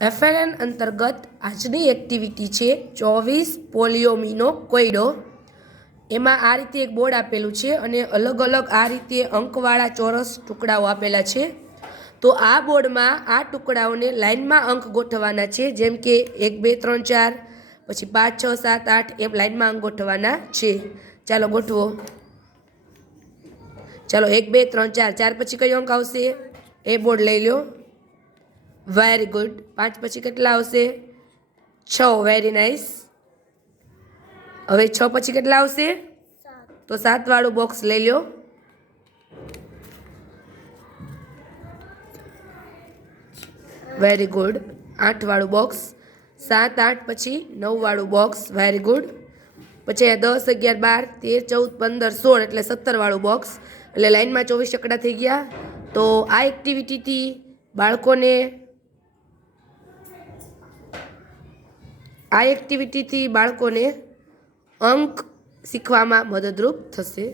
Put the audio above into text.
FLN અંતર્ગત આજની activity છે ચોવીસ પોલિયોમીનો કોયડો. એમાં આ રીતે એક બોર્ડ આપેલું છે અને અલગ અલગ આ રીતે અંકવાળા ચોરસ ટુકડાઓ આપેલા છે. તો આ બોર્ડમાં આ ટુકડાઓને લાઇનમાં અંક ગોઠવવાના છે, જેમ કે એક, બે, ત્રણ, ચાર, પછી પાંચ, છ, સાત, આઠ, એમ લાઇનમાં અંક ગોઠવવાના છે. ચાલો ગોઠવો. ચાલો એક, બે, ત્રણ, ચાર ચાર, પછી કયો અંક આવશે? એ બોર્ડ લઈ લો વેરી ગુડ પાંચ પછી કેટલા આવશે? છ. વેરી નાઇસ હવે છ પછી કેટલા આવશે? તો સાતવાળું બોક્સ લઈ લો વેરી ગુડ આઠવાળું બોક્સ સાત, આઠ પછી નવવાળું બોક્સ વેરી ગુડ પછી દસ, અગિયાર, બાર, તેર, ચૌદ, પંદર, સોળ એટલે સત્તર વાળું બોક્સ એટલે લાઇનમાં ચોવીસ ચકડા થઈ ગયા. તો આ એક્ટિવિટીથી બાળકોને આ એક્ટિવિટીથી બાળકોને અંક શીખવામાં મદદરૂપ થશે.